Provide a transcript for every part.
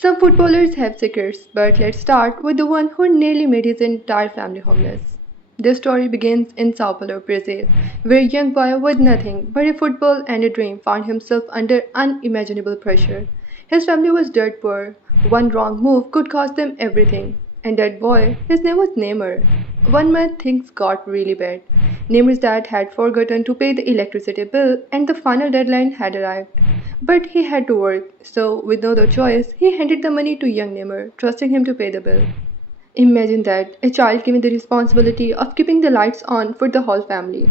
Some footballers have secrets, but let's start with the one who nearly made his entire family homeless. This story begins in Sao Paulo, Brazil, where a young boy with nothing but a football and a dream found himself under unimaginable pressure. His family was dirt poor. One wrong move could cost them everything. And that boy, his name was Neymar. One month things got really bad. Neymar's dad had forgotten to pay the electricity bill and the final deadline had arrived. But he had to work, so with no other choice, he handed the money to young Neymar, trusting him to pay the bill. Imagine that, a child given the responsibility of keeping the lights on for the whole family.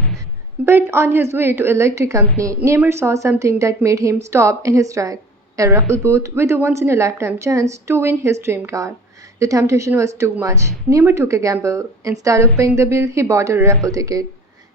But on his way to electric company, Neymar saw something that made him stop in his track. A raffle booth with a once in a lifetime chance to win his dream car. The temptation was too much. Neymar took a gamble. Instead of paying the bill, he bought a raffle ticket.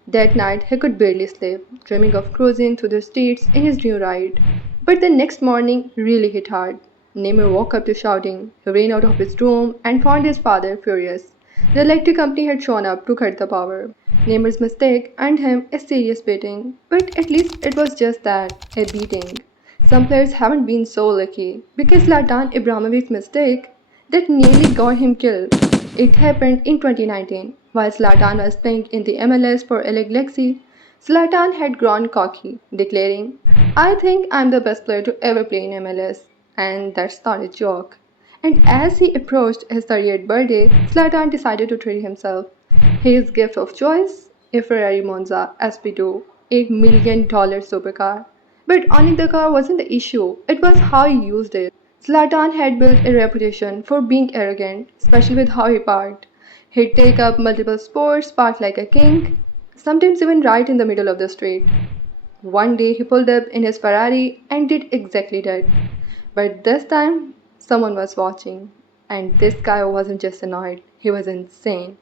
That night he could barely sleep, dreaming of cruising through the streets in his new ride. But the next morning really hit hard. Neymar woke up to shouting. He ran out of his room and found his father furious. The electric company had shown up to cut the power. Neymar's mistake earned him a serious beating, but at least it was just that, a beating. Some players haven't been so lucky, because Zlatan Ibrahimovic's mistake that nearly got him killed. It happened in 2019, while Zlatan was playing in the MLS for LA Galaxy. Zlatan had grown cocky, declaring, I think I'm the best player to ever play in MLS. And that's not a joke. And as he approached his 30th birthday, Zlatan decided to treat himself. His gift of choice? A Ferrari Monza SP2, $1 million supercar. But owning the car wasn't the issue, it was how he used it. Zlatan had built a reputation for being arrogant, especially with how he parked. He'd take up multiple spots, park like a king, sometimes even right in the middle of the street. One day he pulled up in his Ferrari and did exactly that. But this time, someone was watching. And this guy wasn't just annoyed, he was insane.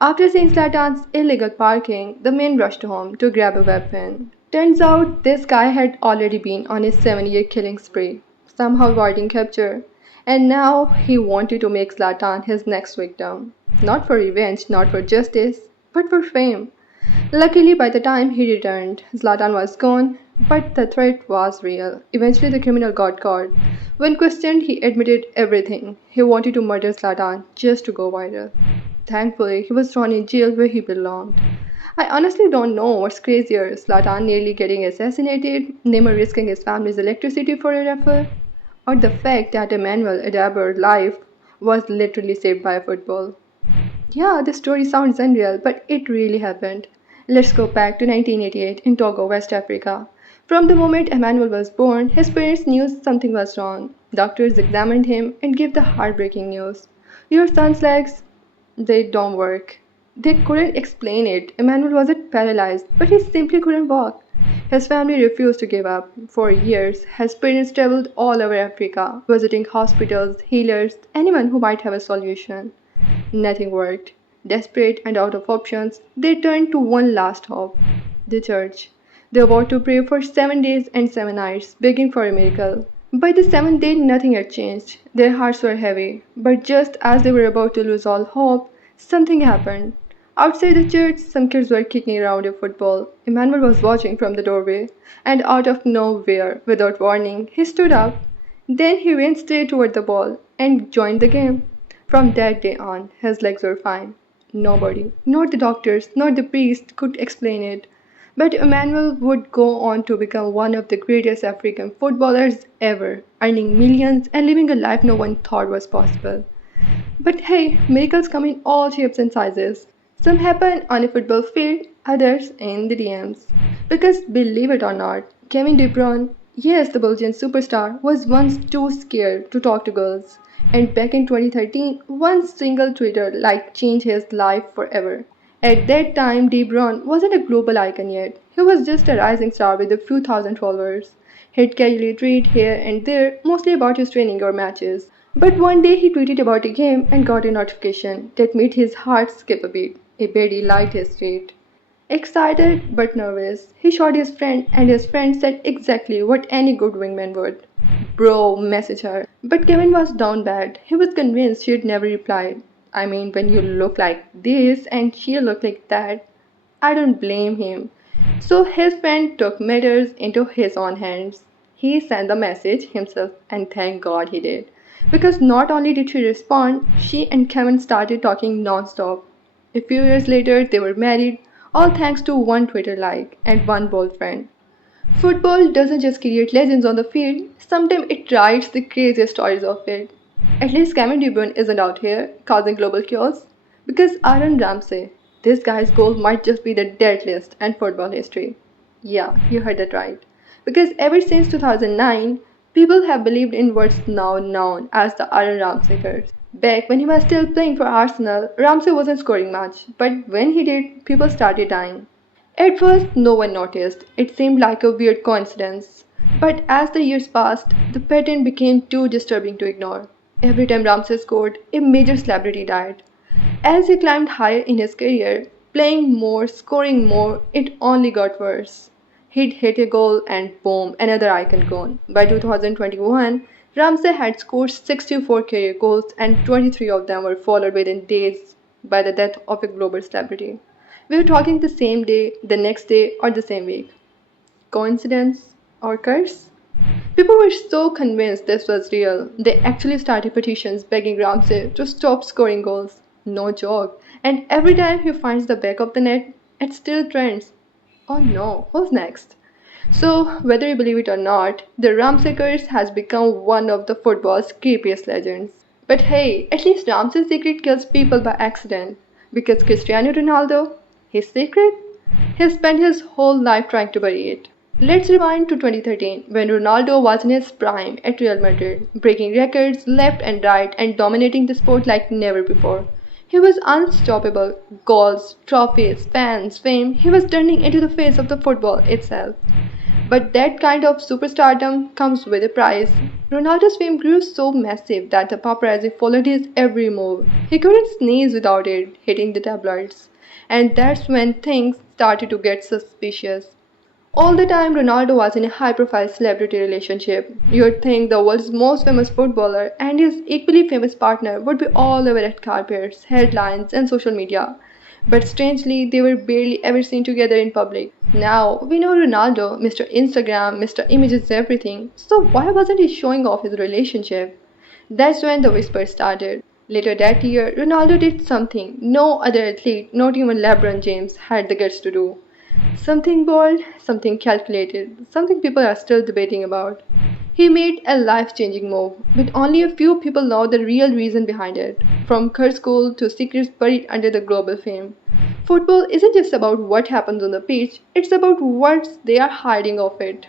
After seeing Zlatan's illegal parking, the man rushed home to grab a weapon. Turns out this guy had already been on a 7-year killing spree, somehow avoiding capture. And now he wanted to make Zlatan his next victim. Not for revenge, not for justice, but for fame. Luckily, by the time he returned, Zlatan was gone, but the threat was real. Eventually, the criminal got caught. When questioned, he admitted everything. He wanted to murder Zlatan just to go viral. Thankfully, he was thrown in jail where he belonged. I honestly don't know what's crazier, Zlatan nearly getting assassinated, Neymar risking his family's electricity for a raffle, or the fact that Emmanuel Adebayor's life was literally saved by football. Yeah, the story sounds unreal, but it really happened. Let's go back to 1988 in Togo, West Africa. From the moment Emmanuel was born, his parents knew something was wrong. Doctors examined him and gave the heartbreaking news. Your son's legs, they don't work. They couldn't explain it. Emmanuel wasn't paralyzed, but he simply couldn't walk. His family refused to give up. For years, his parents traveled all over Africa, visiting hospitals, healers, anyone who might have a solution. Nothing worked. Desperate and out of options, they turned to one last hope, the church. They vowed to pray for 7 days and 7 nights, begging for a miracle. By the seventh day, nothing had changed. Their hearts were heavy. But just as they were about to lose all hope, something happened. Outside the church, some kids were kicking around a football. Emmanuel was watching from the doorway, and out of nowhere, without warning, he stood up. Then he ran straight toward the ball and joined the game. From that day on, his legs were fine. Nobody, not the doctors, not the priest, could explain it. But Emmanuel would go on to become one of the greatest African footballers ever, earning millions and living a life no one thought was possible. But hey, miracles come in all shapes and sizes. Some happen on a football field, others in the DMs. Because believe it or not, Kevin De Bruyne, yes, the Belgian superstar, was once too scared to talk to girls. And back in 2013, one single Twitter like changed his life forever. At that time, De Bruyne wasn't a global icon yet. He was just a rising star with a few thousand followers. He'd casually tweet here and there, mostly about his training or matches. But one day he tweeted about a game and got a notification that made his heart skip a beat. A baddie liked his tweet. Excited but nervous, he shot his friend and his friend said exactly what any good wingman would. Bro, message her. But Kevin was down bad. He was convinced she'd never replied. I mean, when you look like this and she look like that, I don't blame him. So his friend took matters into his own hands. He sent the message himself and thank God he did. Because not only did she respond, she and Kevin started talking non-stop. A few years later, they were married, all thanks to one Twitter like and one bold friend. Football doesn't just create legends on the field, sometimes it writes the craziest stories of it. At least Kevin De Bruyne isn't out here causing global chaos. Because Aaron Ramsey, this guy's goal might just be the deadliest in football history. Yeah, you heard that right. Because ever since 2009, people have believed in what's now known as the Aaron Ramsey curse. Back when he was still playing for Arsenal, Ramsey wasn't scoring much, but when he did, people started dying. At first, no one noticed. It seemed like a weird coincidence. But as the years passed, the pattern became too disturbing to ignore. Every time Ramsey scored, a major celebrity died. As he climbed higher in his career, playing more, scoring more, it only got worse. He'd hit a goal and boom, another icon gone. By 2021, Ramsey had scored 64 career goals and 23 of them were followed within days by the death of a global celebrity. We were talking the same day, the next day, or the same week. Coincidence or curse? People were so convinced this was real, they actually started petitions begging Ramsey to stop scoring goals. No joke. And every time he finds the back of the net, it still trends. Oh no, who's next? So, whether you believe it or not, the Ramsey curse has become one of the football's creepiest legends. But hey, at least Ramsey's secret kills people by accident. Because Cristiano Ronaldo, his secret? He spent his whole life trying to bury it. Let's rewind to 2013 when Ronaldo was in his prime at Real Madrid, breaking records left and right and dominating the sport like never before. He was unstoppable. Goals, trophies, fans, fame, he was turning into the face of the football itself. But that kind of superstardom comes with a price. Ronaldo's fame grew so massive that the paparazzi followed his every move. He couldn't sneeze without it hitting the tabloids. And that's when things started to get suspicious. All the time Ronaldo was in a high profile celebrity relationship. You'd think the world's most famous footballer and his equally famous partner would be all over red carpets, headlines, and social media. But strangely, they were barely ever seen together in public. Now, we know Ronaldo, Mr. Instagram, Mr. Images everything, so why wasn't he showing off his relationship? That's when the whispers started. Later that year, Ronaldo did something no other athlete, not even LeBron James, had the guts to do. Something bold, something calculated, something people are still debating about. He made a life changing move, but only a few people know the real reason behind it, from curse goal to secrets buried under the global fame. Football isn't just about what happens on the pitch, it's about what they are hiding of it.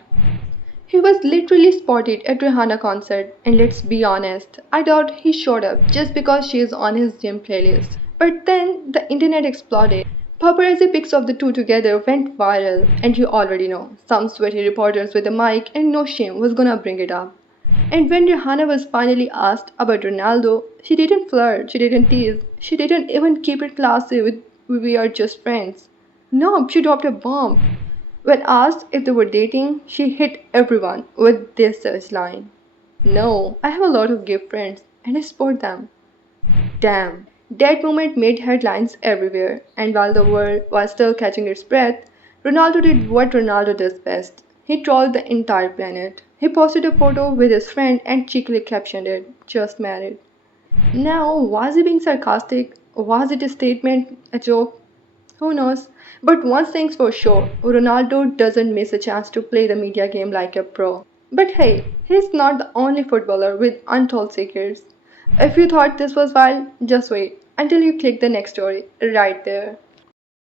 He was literally spotted at Rihanna concert, and let's be honest, I doubt he showed up just because she is on his gym playlist. But then the internet exploded. Paparazzi pics of the two together went viral, and you already know, some sweaty reporters with a mic and no shame was gonna bring it up. And when Rihanna was finally asked about Ronaldo, she didn't flirt, she didn't tease, she didn't even keep it classy with "we are just friends." No, she dropped a bomb. When asked if they were dating, she hit everyone with this such line. No, I have a lot of gay friends, and I support them. Damn. That moment made headlines everywhere, and while the world was still catching its breath, Ronaldo did what Ronaldo does best. He trolled the entire planet. He posted a photo with his friend and cheekily captioned it, "Just married." Now, was he being sarcastic? Was it a statement, a joke? Who knows? But one thing's for sure, Ronaldo doesn't miss a chance to play the media game like a pro. But hey, he's not the only footballer with untold secrets. If you thought this was wild, just wait until you click the next story right there.